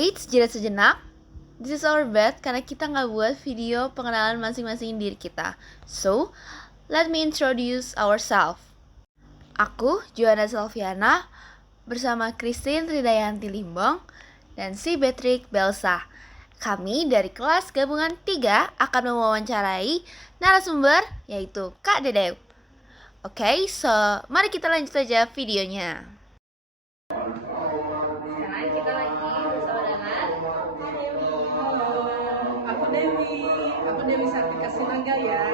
Eits, jeda sejenak. This is our bad karena kita nggak buat video pengenalan masing-masing diri kita. So, let me introduce ourselves. Aku, Joanna Selviana, bersama Christine Ridayanti Limbong, dan si Patrick Belsa. Kami dari kelas gabungan 3 akan mewawancarai narasumber, yaitu Kak Dedeu. Oke, so mari kita lanjut aja videonya. Sekarang kita lagi bersama dengan Aku Dewi Sartika Sinaga ya,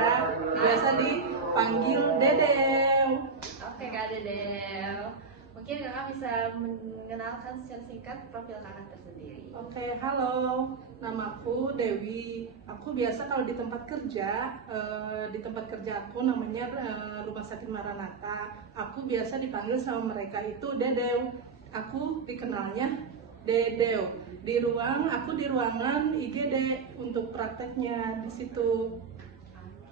biasa dipanggil Dedeu. Oke Kak Dedeu, mungkin kakak bisa mengenalkan secara singkat profil kakak tersendiri. Oke, halo, namaku Dewi. Aku biasa kalau di tempat kerja aku namanya Rumah Sakit Maranatha. Aku biasa dipanggil sama mereka itu Dedeu. Aku dikenalnya Dedeu. Aku di ruangan IGD untuk prakteknya di situ.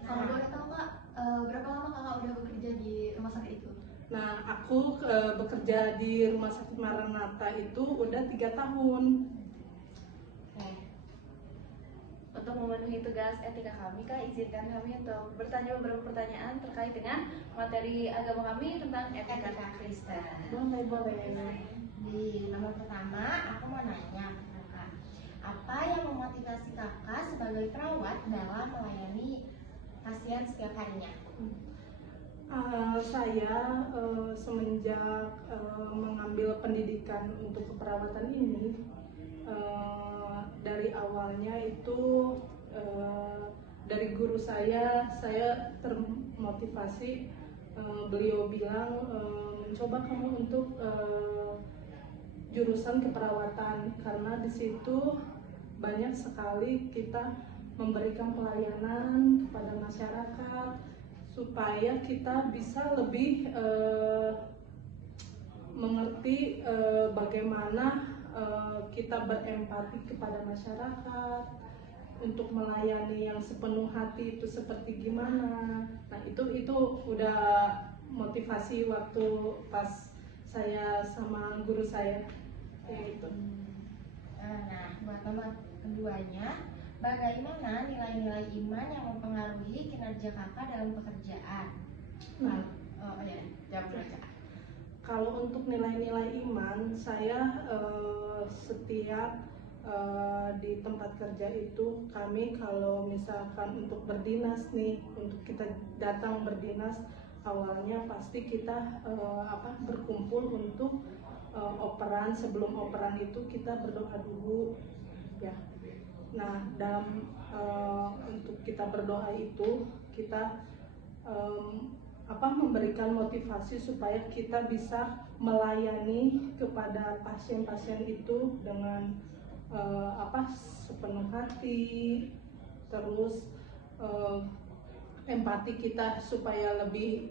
Kalau boleh tahu Kak, berapa lama Kakak udah bekerja di rumah sakit itu? Nah, aku bekerja di Rumah Sakit Maranatha itu udah 3 tahun. Untuk memenuhi tugas etika kami, Kak, izinkan kami untuk bertanya beberapa pertanyaan terkait dengan materi agama kami tentang etika Kristen. Boleh. Di nomor pertama, aku mau nanya ke Kakak, apa yang memotivasi Kakak sebagai perawat dalam melayani pasien setiap harinya? Saya semenjak mengambil pendidikan untuk keperawatan ini, dari awalnya itu dari guru saya termotivasi. Beliau bilang, mencoba kamu untuk jurusan keperawatan, karena di situ banyak sekali kita memberikan pelayanan kepada masyarakat supaya kita bisa lebih mengerti bagaimana kita berempati kepada masyarakat untuk melayani yang sepenuh hati itu seperti gimana. Nah, itu udah motivasi waktu pas saya sama guru saya kayak gitu. Nah, buat nomor keduanya, bagaimana nilai-nilai iman yang mempengaruhi kinerja Kakak dalam pekerjaan? Jawab dulu Kak. Kalau untuk nilai-nilai iman, saya setiap di tempat kerja itu, kami kalau misalkan untuk berdinas nih, untuk kita datang berdinas, awalnya pasti kita berkumpul untuk operan. Sebelum operan itu kita berdoa dulu ya. Nah, dalam untuk kita berdoa itu kita memberikan motivasi supaya kita bisa melayani kepada pasien-pasien itu dengan sepenuh hati, terus empati kita supaya lebih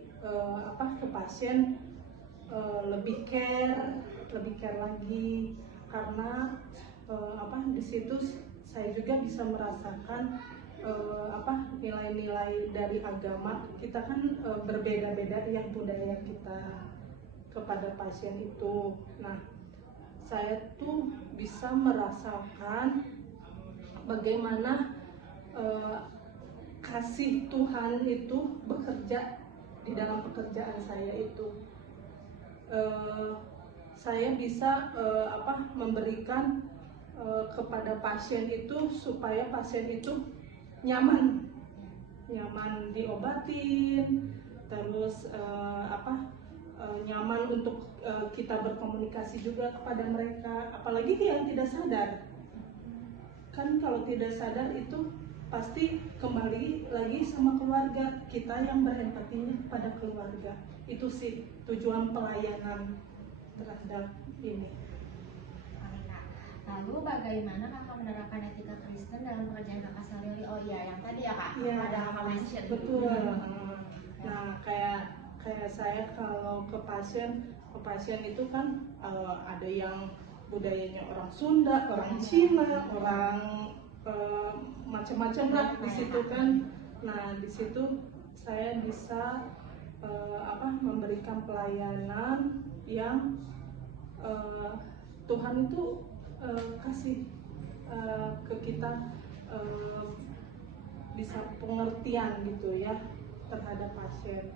ke pasien lebih care lagi, karena di situ saya juga bisa merasakan nilai-nilai dari agama kita kan berbeda-beda ya budaya kita kepada pasien itu. Nah, saya tuh bisa merasakan bagaimana kasih Tuhan itu bekerja di dalam pekerjaan saya itu. Saya bisa memberikan kepada pasien itu supaya pasien itu nyaman diobatin, terus nyaman untuk kita berkomunikasi juga kepada mereka, apalagi yang tidak sadar. Kan kalau tidak sadar itu pasti kembali lagi sama keluarga, kita yang berempatinya kepada keluarga. Itu sih tujuan pelayanan terhadap ini. Lalu bagaimana Kakak menerapkan etika Kristen dalam pekerjaan Kakak sehari-hari? Oh iya, yang tadi ya Kak, ya, ada Kakak mention. Betul. Nah, kayak saya kalau ke pasien itu kan ada yang budayanya orang Sunda, orang Cina, orang macam-macam lah di situ kan. Nah, di situ saya bisa memberikan pelayanan yang Tuhan itu kasih ke kita bisa pengertian gitu ya terhadap pasien.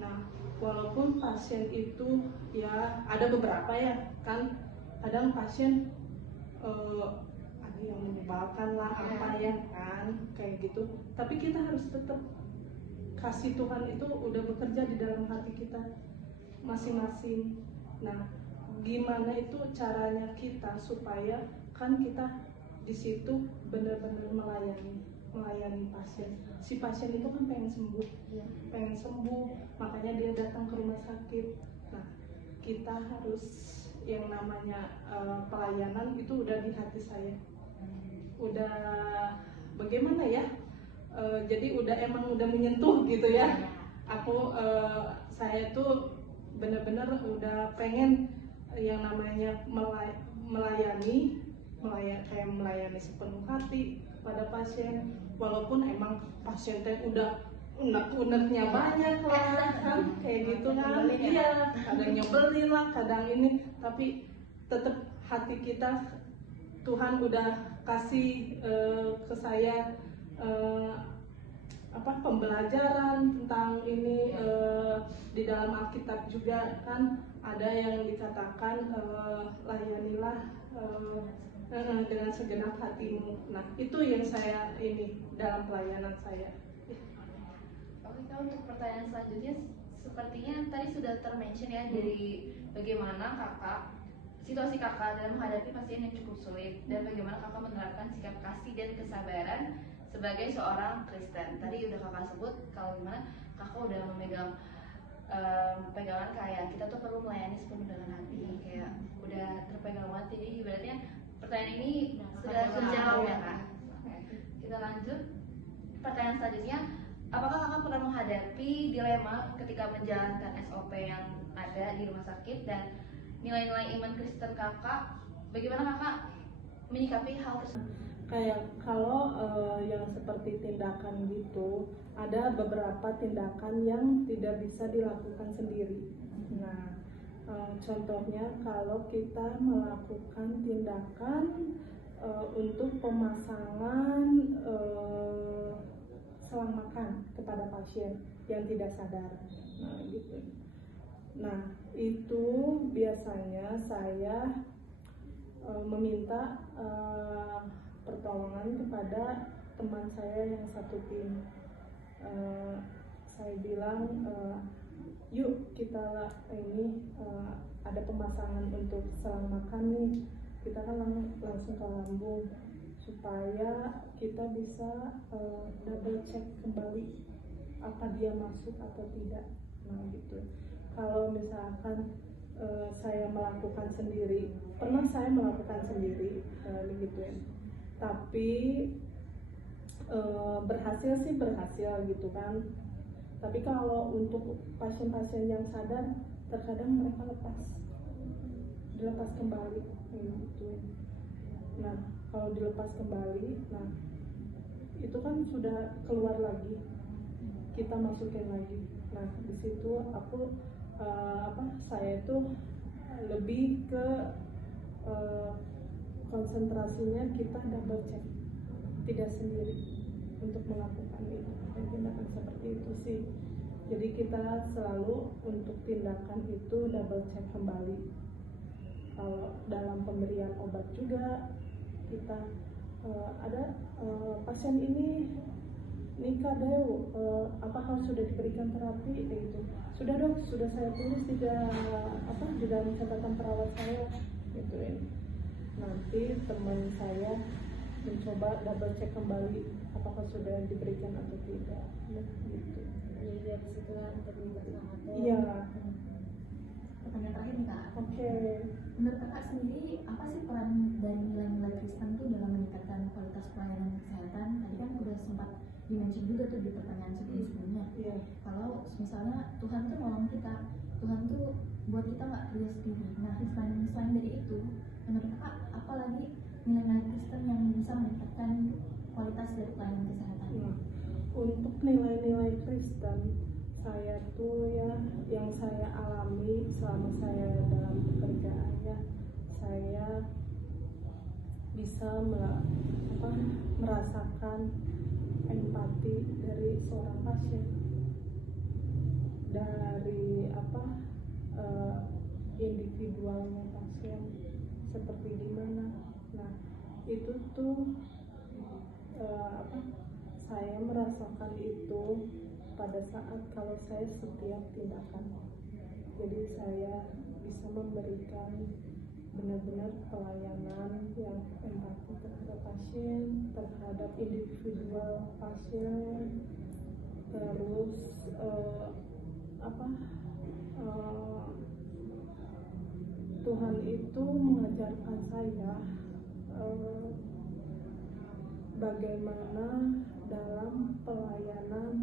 Nah, walaupun pasien itu ya ada beberapa ya kan, kadang pasien ada yang menyebalkan lah apa ya kan kayak gitu. Tapi kita harus tetap kasih Tuhan itu udah bekerja di dalam hati kita masing-masing. Nah, gimana itu caranya kita supaya kan kita di situ benar-benar melayani pasien. Si pasien itu kan pengen sembuh, makanya dia datang ke rumah sakit. Nah, kita harus yang namanya pelayanan itu udah di hati saya, udah bagaimana ya, jadi emang udah menyentuh gitu ya. Aku saya tuh benar-benar udah pengen yang namanya melayani kayak melayani sepenuh hati pada pasien, walaupun emang pasien teh udah unek-uneknya banyak lah kan kayak gitu kan. Iya, kadang nyebelin lah, kadang ini, tapi tetap hati kita Tuhan udah kasih ke saya pembelajaran tentang ini. Di dalam Alkitab juga kan ada yang dikatakan layanilah dengan segenap hatimu. Nah, itu yang saya ini dalam pelayanan saya. Oke, untuk pertanyaan selanjutnya, sepertinya tadi sudah termention ya dari bagaimana situasi kakak dalam menghadapi pasien yang cukup sulit, dan bagaimana kakak menerapkan sikap kasih dan kesabaran sebagai seorang Kristen. Tadi udah kakak sebut kalau gimana kakak udah memegang pegangan kayak kita tuh perlu melayani sepenuh dengan hati, kayak udah terpegang banget. Jadi ibaratnya pertanyaan ini sudah terjawab ya kak. Oke, kita lanjut. Pertanyaan selanjutnya, apakah kakak pernah menghadapi dilema ketika menjalankan SOP yang ada di rumah sakit dan nilai-nilai iman Kristen kakak? Bagaimana kakak menyikapi hal tersebut? Kayak kalau yang seperti tindakan gitu, ada beberapa tindakan yang tidak bisa dilakukan sendiri. Nah, contohnya kalau kita melakukan tindakan untuk pemasangan selang makan kepada pasien yang tidak sadar. Nah, gitu. Nah, itu biasanya saya meminta pertolongan kepada teman saya yang satu tim. Saya bilang, yuk kita ada pemasangan untuk selang makan nih, kita kan langsung ke lambung supaya kita bisa double check kembali apa dia masuk atau tidak. Nah gitu. Kalau misalkan saya melakukan sendiri, pernah saya melakukan sendiri begituin, tapi berhasil gitu kan. Tapi kalau untuk pasien-pasien yang sadar, terkadang mereka dilepas kembali gitu. Nah, kalau dilepas kembali, nah itu kan sudah keluar lagi, kita masukin lagi. Nah, di situ aku saya tuh lebih ke konsentrasinya kita double check, tidak sendiri untuk melakukan itu tindakan seperti itu sih. Jadi kita selalu untuk tindakan itu double check kembali. Kalau dalam pemberian obat juga kita ada pasien ini Nika Dew, apakah sudah diberikan terapi? Gitu. Sudah dok, sudah saya tulis di dalam catatan perawat saya. Gituin. Nanti teman saya mencoba double check kembali apakah sudah diberikan atau tidak. Gitu. Jadi dari situ terlibat sama tuh. Iya. Pertanyaan terakhir nih kak. Oke. Menurut kakak sendiri, apa sih peran dari nilai-nilai Kristen tuh dalam meningkatkan kualitas pelayanan kesehatan? Tadi kan udah sempat dimention juga tuh di pertanyaan sebelumnya. Iya. Kalau misalnya Tuhan tuh nolong kita, Tuhan tuh buat kita nggak kerja sendiri. Nah, selain dari itu, menurut kakak, apa lagi nilai-nilai Kristen yang bisa meningkatkan kualitas dari pelayanan kesehatan? Nah, untuk nilai-nilai Kristen, saya tuh ya yang saya alami selama saya dalam pekerjaan ya, saya bisa merasakan empati dari seorang pasien, dari individualnya pasien seperti gimana. Nah itu tuh saya merasakan itu pada saat kalau saya setiap tindakan. Jadi saya bisa memberikan benar-benar pelayanan yang empati terhadap pasien, terhadap individual pasien, terus Tuhan itu mengajarkan saya bagaimana dalam pelayanan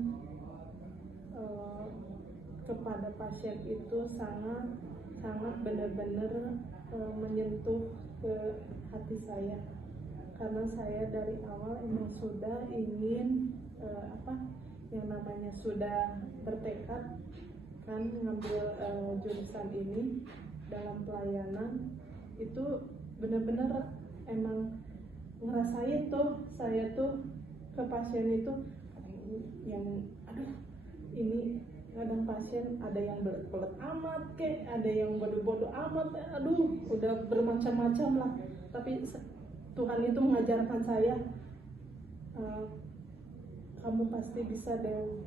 kepada pasien itu sangat benar-benar menyentuh ke hati saya, karena saya dari awal emang sudah ingin yang namanya sudah bertekad kan ngambil jurusan ini dalam pelayanan. Itu benar-benar emang ngerasain tuh saya tuh ke pasien itu yang ini kadang pasien ada yang belet-belet amat ada yang bodoh-bodoh amat, udah bermacam-macam lah. Tapi Tuhan itu mengajarkan saya, kamu pasti bisa deh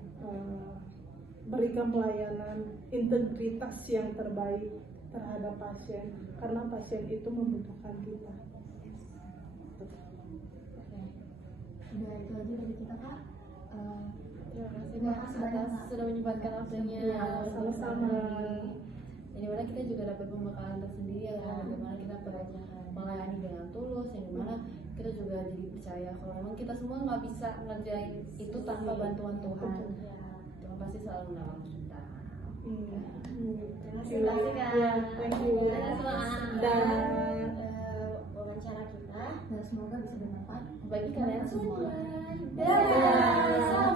berikan pelayanan integritas yang terbaik terhadap pasien, karena pasien itu membutuhkan kita. Udah itu aja dari kita, Kak. Terima kasih Kak atas sudah menyempatkan waktunya. Sama-sama. Yang dimana kita juga dapat pembekalan tersendiri ya, bagaimana kita melayani dengan tulus, yang dimana kita juga jadi percaya kalau memang kita semua nggak bisa ngerjain itu tanpa bantuan Tuhan. Tuhan pasti selalu menolong kita. Terima kasih, Kak. Thank you. Dan wawancara kita, dan semoga bisa bermanfaat bagi kalian semua. Dadah.